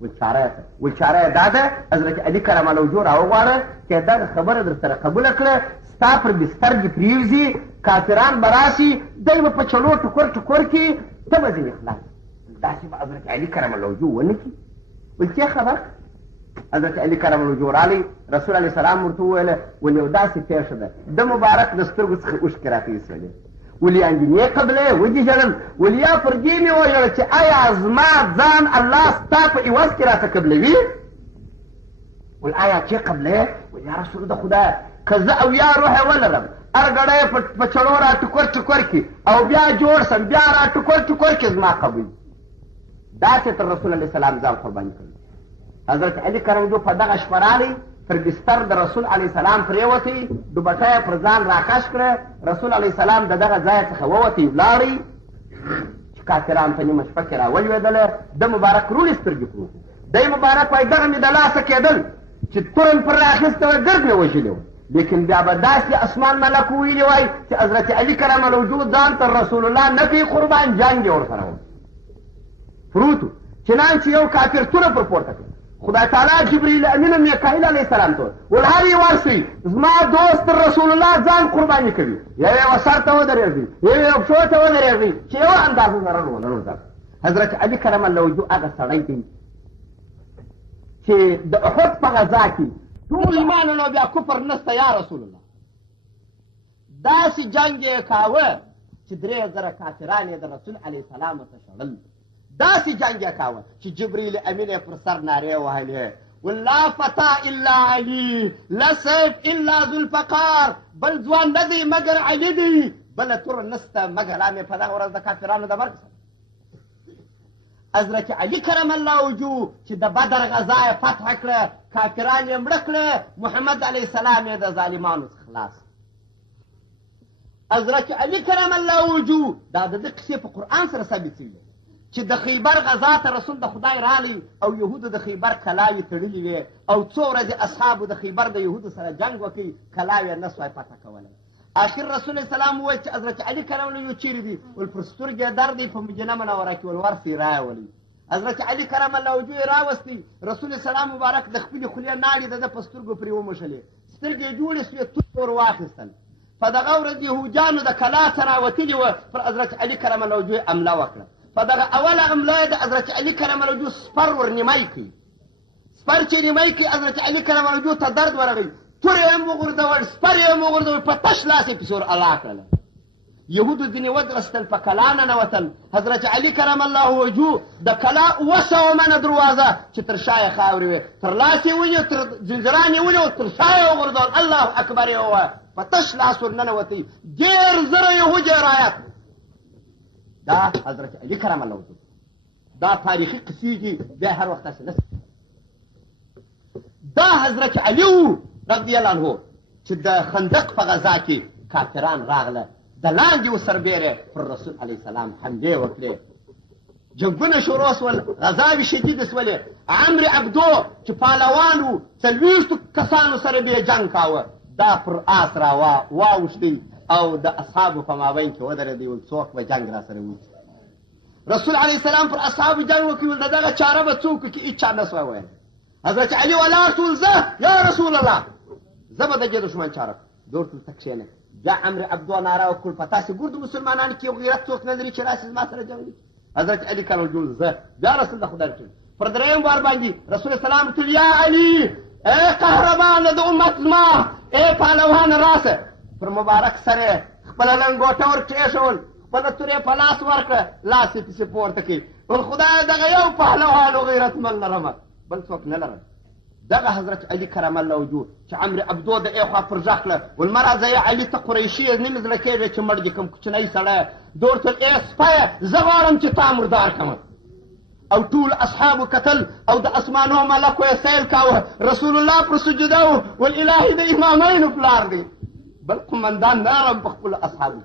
ول چاره یې دا ده حضرت علي کرم الله وجهه راوغواړه چې دغه خبره در سره قبوله کړه ستا پر بستر دې پرېوځي کافران به راشي دی به په چړو ټکر ټکر کړي ته به ځینې خلاص. داسې به حضرت علي کرم الله وجهه ونه کړي. ول څه خبر حضرت علي کرم الله وجهه راغلی رسول علیه السلام ورته وویله ول یو داسې پېښه ده د مبارک د سترګو څخه اوښکې راپېڅېدې ول یانګینې قبله ودې ژړل ول یا پر دې مې وژړل چې آیا زما ځان الله ستا په عوض کې راته قبلوي ول آیا چې قبله ول یا رسول د خدایه که زه او یا روح ولرم هر ګړی په چړو را ټکور ټکور کړي او بیا جوړ سم بیا را ټکور ټکور کړي زما قبول داسې تر رسول علیه السلام ځان قرباني کړي. حضرت علي کرم الله په دغه شپه راغی پر بستر د رسول علیه السلام پرېوتی دوبټه یې پر ځان راکش کړه رسول علیه السلام د دغه ځای څخه ووتی ولاړی چې کافران په نیمه شپه کې راولوېدله د مبارک روڼې سترګې پروت دی مبارک وایي دغه مې د لاسه کېدل چې تورن پر راخیسته وی ګرد مې وژلې و لیکن بیا به داسې اسمان ملک ویلي وای چې حضرت علي کرم الله وجهه ځان تر رسول الله نفي قربان جنګ یې ورسره و پروت و چنانچې یو کافر تونه پر پورته کړ خدای تعالی جبریل امین و میکائیل علیه السلام ته ول هر یې ورسئ زما دوست رسول الله ځان قرباني کوي یو یې سر ته ودرېږئ یو یې پښو ته ودرېږئ چې یوه اندازه نرلو حضرت علي کرم الله وجهه هغه سړی دی چې د احد په غزا کې ټول ایمان نو بیا کفر نسته یا رسول الله داسې جنګ یې کاوه چې 3000 کافران یې د رسول علیه السلام ته شړل داسې جنګ یې کاوه چې جبریل امین یې پر سر نارې وهلې ولا فتا الا علي لا سيف الا ذو الفقار بل ځوان نه دی مګر علي دی بله توره نسته مګر امې په دغه ورځ د کافرانو د مرګ سره حضرت علي کرم الله وجهه چې د بدر غزا یې فتح کړه کافران یې مړه کړه محمد علیه السلام یې د ظالمانو څخه خلاص حضرت علي کرم الله وجهه دا د دې قصې په قرآن سره ثابت شوي چې د خیبر غزا ته رسول د خدای راغلی او یهودو د خیبر کلاوې تړلې وې او څو ورځې اصحابو د خیبر د یهودو سره جنګ وکړي کلاوې یې نه سوای فتح کولی آخر رسول السلام وویل چې حضرت علي کرم الله وجهه چیرې دي ول پر سترګې یې درد دی په مدینه منوره کې ول ورسې رایولئ حضرت علي کرم الله وجهه یې راوستی رسول السلام مبارک د خپلې خولې ناړې د ده په سترګو پرې وموښلې سترګې یې جوړې سوې تور واخیستل په دغه ورځ یهودیانو د کلا څخه راوتلي وه پر حضرت علي کرم الله وجهه حمله وکړه په دغه اوله حمله یې د حضرت علي کرم الله وجهه سپر ورنیمی کړي سپر چې نیمۍ کې حضرت علي کرم الله وجهه ته درد ورغی تورې یې هم وغورځول سپر یې هم وغورځول په تش لاس یې پسې ور الله کړله یهودو ځینې ودرستل په کلا ننوتل حضرت علي کرم الله وجهه د کلا 200 منه دروازه چې تر شا یې خاورې وې تر لاس یې ونیو تر زنځران یې ونیو تر شا یې وغورځول الله اکبر یې ووایه په تش لاس ور ننوتی 10,000 یهودي رایت دا حضرت علي کرم الله وجهه دا تاریخي قصې دي بیا هر وخت تاسې نس دا حضرت علي رضی الله عنه چې د خندق په غزا کې کافران راغله د لاندې وسربیرې پر رسول علیه السلام حملې وکړې جنګونه شروع شول غزاوې شدیده شولې عمرو عبدو چې پهلوان و 40 کسانو سره به یې جنګ کاوه دا پر آس را واوښتې او د اصحابو په مابین کې ودرېدی ول څوک به جنګ را سره وکړي رسول علیه السلام پر اصحابو جنګ وکړي ول د دغه چاره به څوک وکړي هېچا نه سوی ویل حضرت علي ولاړ ټول زه یا رسول الله زه به د دې دښمن چاره دور ټول ته کښېنه بیا عمرو عبدو ناره وکړل په تاسې ګردو مسلمانانو کې یو غیرت څوک نه لري چې راسې زما سره جنګ وکړي حضرت علي کرم الله وجهه زه بیا رسول د خدای رسول پر درېیم وار باندې رسول سلام وکړل یا علي ای قهرمانه د امت زما ای پهلوان راسه پر مبارک سره خپله لنګوټه ور کېښول خپله تورې په لاس ورکړه لاس یې پسې پورته کړي ول خدایه دغه یو پهلوان و غیرتمن لرمه بل څوک نه لرم دغه حضرت علي کرم الله وجهه چې عمرو عبدو د ایخوا پر ژغ کړه ول مه راځه یا علي ته قریشي یې نه مې زړه کېږي چې مړ دې کوم کوچنی سړی ده ورته ویل ای سپیه زه غواړم چې تا مردار کړمه او ټول اصحابو کتل او د اسمانو ملکو یې سیل کاوه رسول الله پر سجده و والالهي د امامینو پلار دی بل قمندان نه لرم په خپلو اصحابو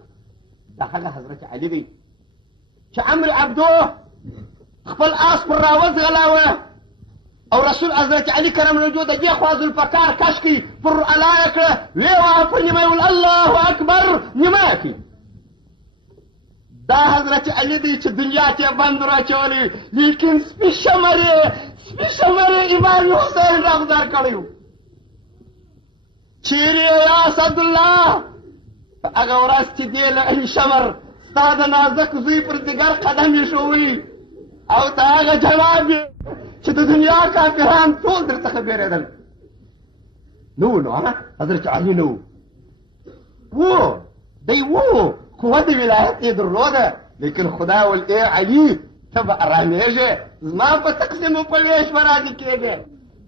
دا هغه حضرت علي دی چې عمرو عبدو خپل آس پر راوځغلاوه او رسول حضرت علي کرم الله وجهه د دې خوا ذوالفقار کش کړي پر الله یې کړه ویې وهه پر نیمه یې الله اکبر نیمه یې کړي دا حضرت علي دی چې دنیا کې یې بند راچولی لیکن سپي شمر یې امام حسین راغدار کړی و چیرې یا اسدالله په هغه ورځ چې دې له شمر ستا د نازک زوی پر دګر قدم یې ښووي او ته هغه جواب یې چې د دنیا کافران ټول در څخه بیرېدل نه و نو حضرت علي نه و دی و قوت ولایت یې درلوده لیکن خدا ول ای علي ته به ارامېږې زما په تقسیمو په ویش به راضي کېږې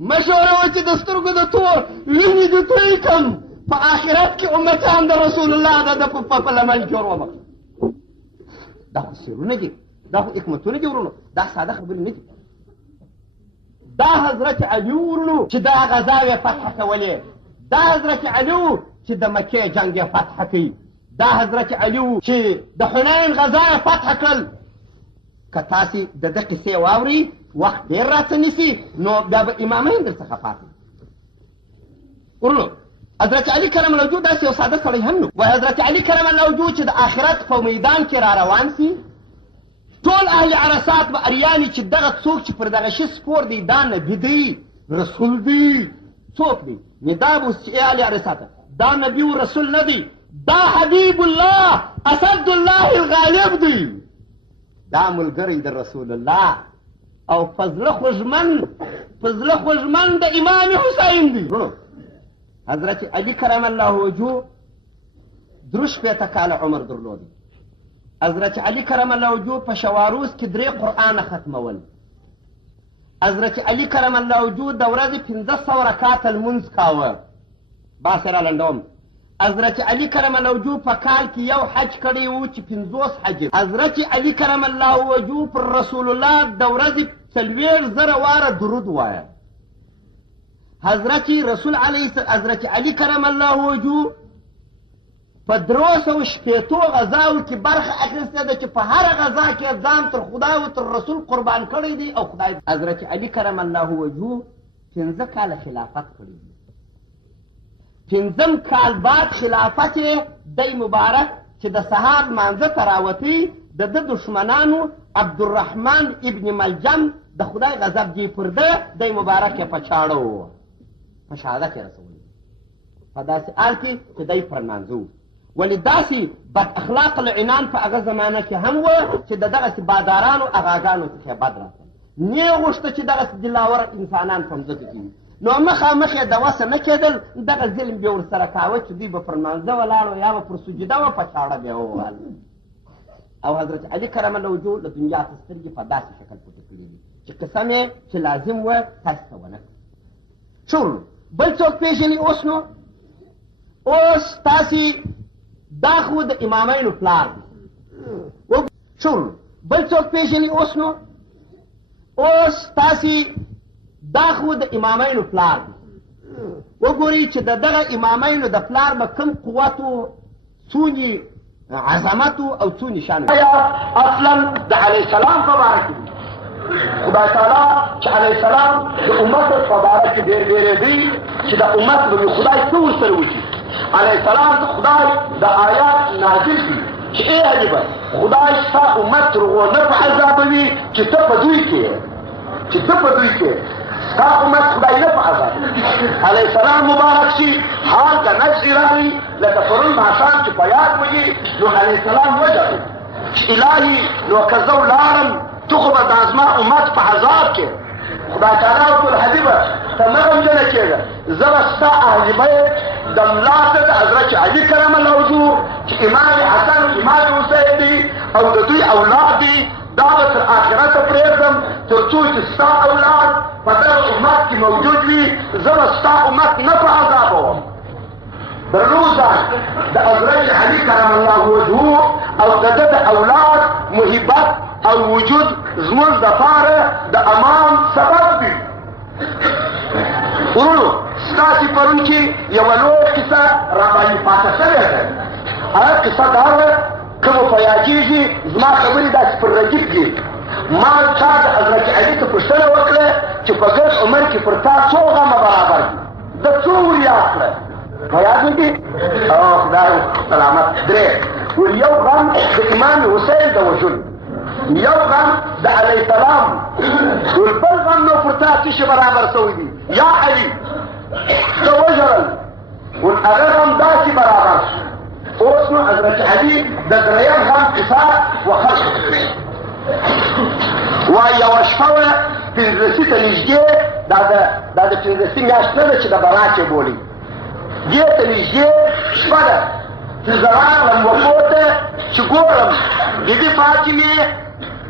مشوره وه چې د سترګو د تور وینې دې توی کړم په آخرت کې امتیان د رسول الله د په لمن کې ور وبخښه دا خو سرونه دي دا خو حکمتونه دي ورونو دا ساده خبرې نه دي دا حضرت علي ورونو چې دا غزاوې فتح کولې دا حضرت علي چې د مکې جنګ یې فتح کوي دا حضرت علي چې د حنین غزا یې فتح کړل که تاسې د ده قصې واورئ وخت ډېر راڅه نیسي نو بیا به امامین در څخه پاتې ورونو حضرت علي کرم الله وجهه داسې یو ساده سړی هم نه وایي حضرت علي کرم الله وجهه چې د آخرت په میدان کې را روان سي ټول اهل عرصات به اریاني چې دغه څوک چې پر دغه شي سپور دی دا نبي دی رسول دی څوک دی نو دا به اوس چې ای اهل عرصات دا نبي و رسول نه دی دا حبیب الله اسد الله الغالب دی دا ملګری د رسول الله او فضله خوږمن د امام حسین دی حضرت علي کرم الله وجهه 3 کاله عمر درلود حضرت علي کرم الله وجهه په شواروز کې 3 قرآن ختمول حضرت علي کرم الله وجهه د ورځې 1500 رکعات لمونځ کاوه باسې را لنډوم حضرت علي کرم الله وجهه په کال کې یو حج کړی و چې 50 حج حضرت علي کرم الله وجهه پر رسول الله د ورځې 40,000 واره درود وایه حضرت علي کرم الله وجهه په 360 غزاو کې برخه اخیستې ده چې په هر غزا کې ځان تر خدای او تر رسول قربان کړی دی او خدای حضرت علي کرم الله وجهه 15 کاله خلافت کړی دی 15 کال بعد خلافت دی مبارک چې د سهار مانځه ته راوتی د ده دشمنانو عبدالرحمن ابن ملجم د خدای غضب جې پر ده دی مبارک یې په چاړه ووه په شهادت یې رسولی په داسې حال کې چې دی پر نانځه و ولې داسې بد اخلاق العنان په هغه زمانه کې هم و چې د دغسې بادارانو اغاګانو څخه بد راتل نه یې غوښته چې دغسې دلاور انسانان په مځکه کې وي نو مخامخ یې د وسه نه کېدل دغه ظلم بیا ورسره کاوه چې دوی به پر لمانځه ولاړ یا به پر سجده وه په چاړه بیا ووهل او حضرت علي کرم الله وجهه له دنیا څخه سترګې په داسې شکل پټې کړي دي چې قسم یې چې لازم وه تاسې ته ونه کړي ښه بل څوک پېژني اوس نو اوس تاسې دا خو د امامینو پلار دی ښه بل څوک پېژني اوس نو اوس تاسې دا خو د امامینو پلار دی وګورئ چې د دغه امامینو د پلار به کوم قوت و څونې عظمت او څونې شان اصلا د علیه السلام په باره کې خدای تعالی چې علیه السلام د امت په باره کې ډېر ویرېدی چې د امت به خدای څه ورسره وکړي علیه السلام د خدای د آیات نازل کړي چې ای عجیبه خدای ستا امت تر هغو نه په عذابوي چې ته په دوی کې ستا امت خدای نه په عذاب علیه السلام مبارک شي حال د نجس راغی لکه پرون ماښام چې په یاد وي نو علیه السلام وجهد چې الهي نو که زه ولاړم تو خو به دا زما امت په عذاب کې خدای تعالی وکړل حبیبه ته مه غمجنه کېږه زه به ستا اهل بیت د ملا ته د حضرت علي کرم الله وجهه چې امام حسن امام حسین دي او د دوی اولاد دي دا به تر آخرته پرېږدم تر څو چې ستا اولاد په دغه امت کې موجود وي زه به ستا امت نه په عذابوم روزه د حضرت علي کرم الله وجهه او د ده د اولاد محبت او وجود زموږ دپاره د امان سبب دي ورونو ستاسې پرون کې یوه لویه کیسه راباندې پاته شوې ده هغه کیسه دا وه که مو په یادېږي زما خبرې داسې پر رګیب دي ما چا د حضرت علي ته پوښتنه وکړه چې په ګډ عمر کې پر تا څو غمه برابر دي د څو ور یاد کړه په یاد مې دي خدای سلامت درې ور یو غم د امام حسین د وژلو یو غم د علیه السلام والبل غم نو پر تا څه شي برابر سوی دي یا علي ته وژړل والهغه غم داسې برابر شو اوس نو حضرت علي د درېیم غم کیسه وخلق وایي یوه شپه وه پنځلسي ته نږدې دا د پنځلسي میاشت نه ده چې د براک یې بولي دې ته نږدې شپه ده چې زه راغلم وفو ته چې ګورم بېبي فاطمې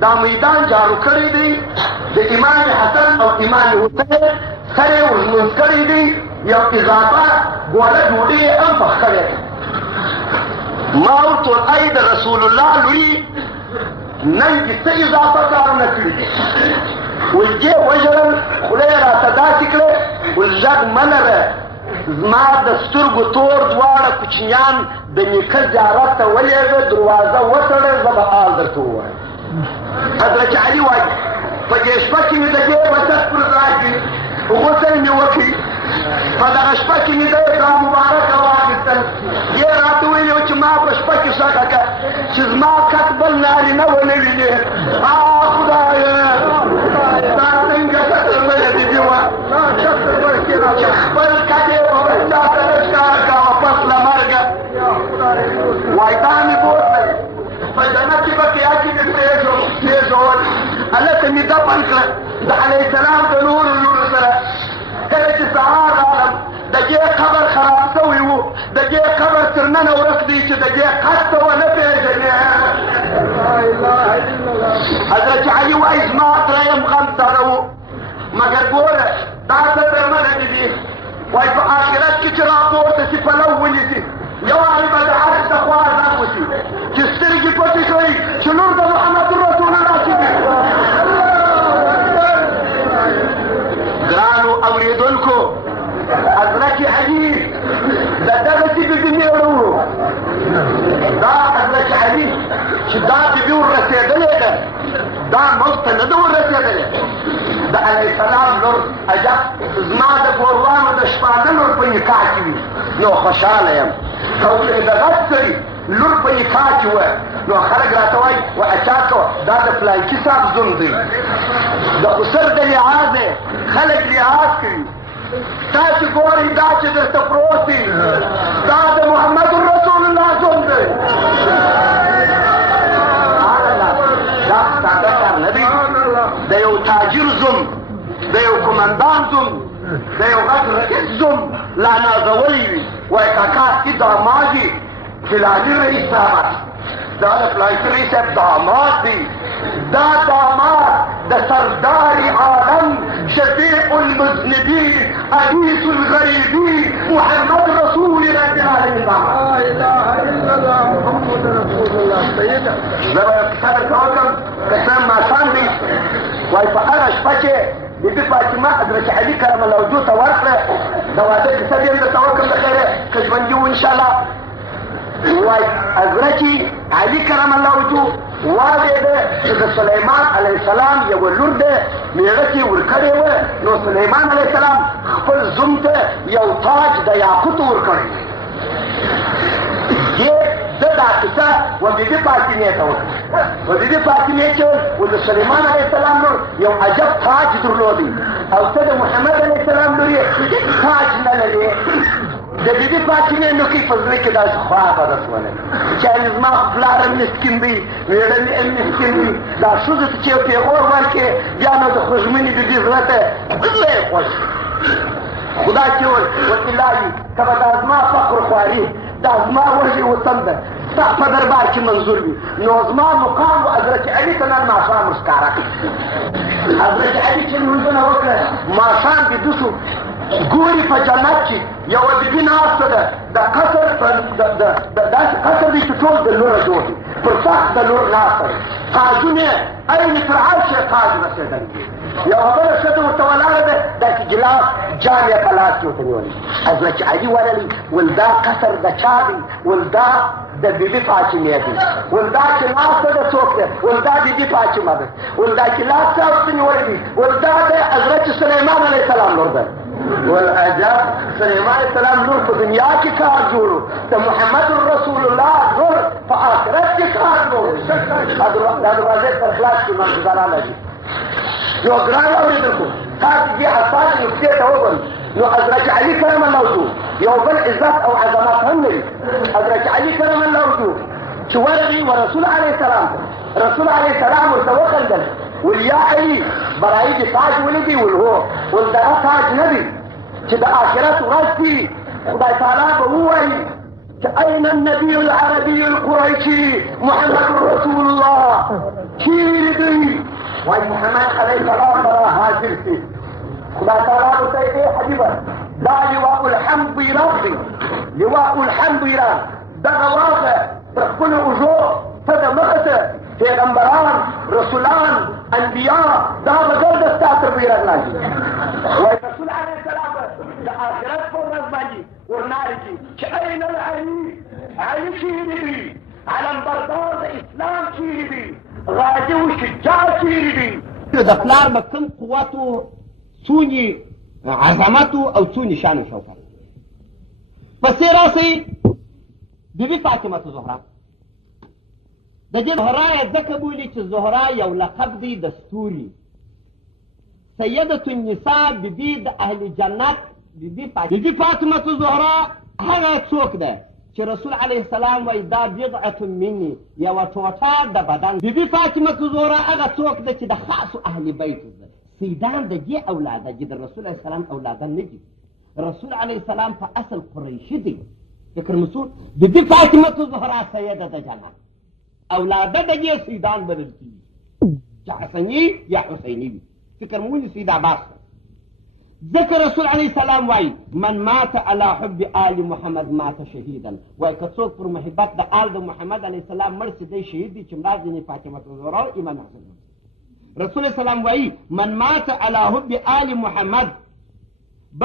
دا میدان جارو کړی دی د امام حسن او امام حسین سر یې ورلمونځ کړی دی یو اضافه ګوله ډوډۍ یې هم پخ کړی دی ما ورته وویل ای د رسول الله لوري نن دې څه اضافه کارونه کړي دي ویل دې وژړل خوله یې راته داسې کړه ویل غږ مه لره زما د سترګو تور دواړه کوچنیان د نیکه زیارت ته ولېږه دروازه وتړه زه به حال درته ووایم حضرت علي وایي په دې شپه کې مې د دې وسط پر ځای کې غسل مې وکړي په دغه شپه کې مې دا مبارکه واخیستل دې راته ویلي چې ما په شپه کې ښخه کړه چې زما کټ بل نارینه ونه وینې خدایه دا څنګه شکرمنه بېبي وه چې خپل کټ یې په بل چا ته نه ښکاره کوه پس له مرګه وایي دا مې بوتلی په جنت کې به قیا کې مې پرېښول هلته مې دفن کړه د علیه السلام د نورو لورو سره کله چې سهار راغلم د دې قبر خراب شوی و د دې قبر تر ننه ورک دی چې د دې قد ته ونه پېژنې حضرت علي وایي زما درېیم غم دغه و مګر ګوره دا څه درمنه دي دي وایي په آخرت کې چې راپورته شي پلو ونیسي یو علي به د عرش د خوا غږ وشي چې سترګې پټې کړئ چې لور د محمد رسول الله شي ګرانو اورېدونکو حضرت علي د دغسې بېبي مېړه و دا حضرت علي چې دا بېبي وررسېدلې ده دا موږ ته نه ده وررسېدلې د علیه السلام لور عجب زما د ګوروانو د شپانه لور په نکاح کې وي نو خوشحاله یم او چې د غټ سړي لور په نکاح کې وه نو خلک راته وایي اچا کوه دا د فلانکي صاحب زوم دی د خسر د لحاظ خلک لحاظ کوي تاسې ګورئ دا چې درته پروت دی دا د محمد رسول الله زوم دی دا ساده کار نه دی د یو تاجر قومندان زوم د یو غټ رئیس زوم لا نازولی وي وایي کاکا سپي داماد دي فلاني رئیس صاحب دا د فلاني رئیس صاحب داماد دي دا داماد د سردار عالم شفیع المذنبین انیس الغریبین محمد رسول رب العالمین لا اله الا الله محمد رسول الله سیده زه به صبر کوم که څه ماښام دی وایي په هغه شپه چې بیبي فاطمه حضرت علي کرم الله وجهه ته ورکړه د واده کیسه دې هم درته وکړم د خیره که ژوندي وو انشاءالله وایي حضرت علي کرم الله وجهه واورېده چې د سلیمان علیه السلام یوه لور ده مېړه کې ورکړې وه نو سلیمان علیه السلام خپل زوم ته یو تاج د یاقوتو ورکړی زه دا کیسه و بیبي فاطمې ته وکړه و بیبي فاطمې چې و د سلیمان علیه السلام لور یو عجب تاج درلودی او ته د محمد علیه السلام لور یې تاج نه لرې د بیبي فاطمې نوکۍ په زړه کې داسې خوا بده شوله چې زما پلار هم مسکین دی مېړه مې هم مسکین دی دا ښځو ته چې یو پېغور ورکړې بیا نو د خوږمنې بیبي زړه ته زړه یې خوښ خدا چې وایي الهي که به دا زما فقر خواري دا زما وږې وطن ده ستا په دربار کې منظور وي نو زما مقام و حضرت علي ته نن ماښام ښکاره کړه حضرت علي چې لمونځونه وکړه ماښام دې دوسو ګوري په جنت کې یوه بیبي ناسته ده د قصر داسې قصر دی چې ټول د لوره جوړ دي پر تخت د لور ناسته دی قاجونه عین تر عرش قاج رسېدلي یوه بله ښځه ورته ولاړه ده داسې ګیلاس جام یې په لاس کې ورته نیولی حضرت علي وللی ول دا قصر د چا دی ول دا د بیبي فاطمې دی ول دا چې ناسته ده څوک دی ول دا بیبي فاطمه ده ول دا ګیلاس چا ورته نیولی دی ول دا د حضرت سلیمان علیه السلام لور ده والعجب سلیمان علیه السلام نور په دنیا کې کار جوړو د محمد رسول الله نور په آخرت کې کار جوړو دا دروازې پر خلاص کې منظره لګي نو ګران اورېدونکو تاسو دې اساس نقطې ته وګورئ نو حضرت علي کرم الله وجهه یو بل عزت او عظمت هم لري حضرت علي کرم الله وجهه چې ورغی ورسول علیه السلام رسول علیه السلام ورته وخندل ول یا علي برایي دې تاج ولیدي ول هو ول دغه تاج نه دی چې د آخرت ورځ دي خدای تعالی به ووایي چې أين النبي العربي القريشي محمد رسول الله چیرې دی وایي محمد علیه السلام به حاضر شي خدای تعالی ورته ای حبیبه دا لواء الحمد ایران دی لواء الحمد ایران دغه واغه پر خپلو اوږو ته د مخه ته پیغمبران رسولان انبیا دا به ګرده ستا تر بیرغ لاندې وایي رسول علیه السلام د آخرت په ورځ باندې ورنارې کي چې أين العلي علي چیرې دی علمبردار د اسلام چیرې دی غازي و شجاع چیرې دی د پلار به کوم قوت و څونې عظمت او څونې شان و شوکت پسې راسئ بیبي فاطمه زهرا د دې زهرا یې ځکه بولي چې زهرا یو لقب دی د ستوري سیدة النساء بیبي د اهل جنت بیبي فاطمه زهرا هغه څوک ده چې رسول علیه السلام وایي دا بضعة مني یوه ټوټه د بدن بیبي فاطمه زهرا هغه څوک ده چې د خاصو اهل بیتو ده سیدان د دې اولاده چې د رسول علیه السلام اولاده نه دي رسول علیه السلام په اصل قریشي دی فکر مسعود بیبي فاطمه زهرا سیده د جنت اولاده د دې سیدان بلل کېږي چې حسني یا حسیني وي فکر مو ونیسئ دا بحث ذکر رسول علیه السلام وایي من مات على حب آل محمد مات شهیدا وایي که څوک پر محبت د آل د محمد علیه السلام مړ شي دی شهید دی چې مراد ځینې فاطمه زهرا او امام حسن رسول السلام وایي من مات على حب آل محمد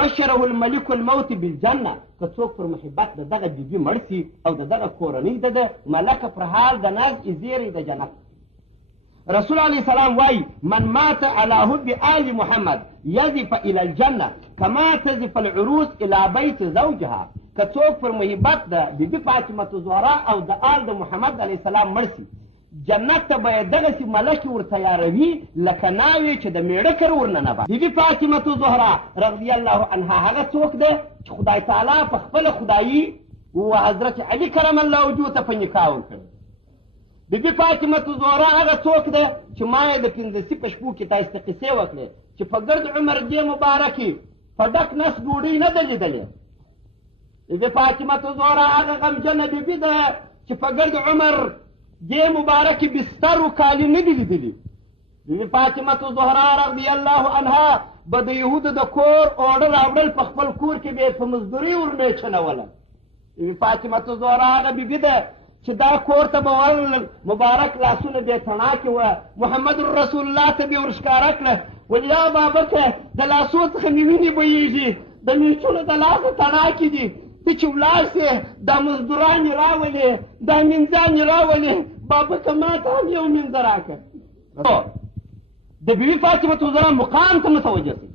بشره الملك الموت بالجنه که څوک پر محبت د دغه بیبي مړ شي او د دغه کورنۍ د ملک پر حال د ناز ازیری د جنت رسول علیه السلام وایي من مات على حب آل محمد يزف الى الجنه كما تزف العروس الى بيت زوجها که څوک پر محبت د بیبي فاطمه زهرا او د آل د محمد علیه السلام مړ شي جنت ته به یې دغسې ملک ورتیاروي لکه ناوې چې د مېړه کر ورننبا بیبي فاطمه زهرا رضی الله عنها هغه څوک دی چې خدای تعالی په خپله خدایي و حضرت علي کرم الله وجهه ته په نکاح ورکړی بیبي فاطمه الزهرا هغه څوک ده چې ما یې د پنځه په شپو کې تاسو ته قصې وکړې چې په ګرد عمر دې مبارکې په ډک نس ډوډۍ نه ده لیدلې. بیبي فاطمه الزهرا هغه غمجنه بیبي ده چې په ګرد عمر دې مبارکې بستر و کالي نه دي لیدلي. بیبي فاطمه الزهرا رضی الله عنها به د یهودو د کور اوړه راوړل په خپل کور کې به یې په مزدوري ورنیچنوله. بیبي فاطمه الزهرا هغه بیبي ده چې دا کور ته به ورغلل مبارک لاسونه بې تڼاکې وه محمد رسول الله ته به یې ورښکاره کړه ویل یا بابکه د لاسو څخه مې وینې بهیږي د میچونو د لاسه تڼاکې دي ته چې ولاړ سې دا مزدوران یې راولې دا منځان یې راولې بابکه ما ته هم یو منځه راکړه. د بیبي فاطمه الزهرا مقام ته متوجه شي.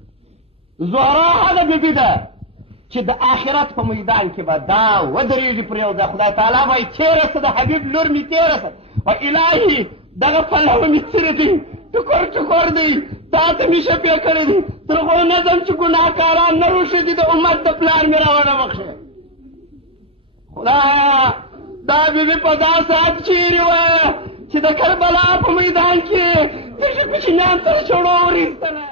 زهرا هغه بیبي ده چې د آخرت په میدان کې به دا ودرېږي پر یو ځای خدای تعالی وایي تېره شه د حبیب لور مې تېره شه و الهي دغه پلوه مې څیرې دی ټکور ټکور دی تا ته مې شپې کړی دی تر هغو نه ځم چې ګناهکاران نه روښدي د امت د پلار مې راونه بخښې. خدایه دا بیبي په دا ساعت چیرې وه چې د کربلا په میدان کې تشي کوچنیان تر چړو ورایستله.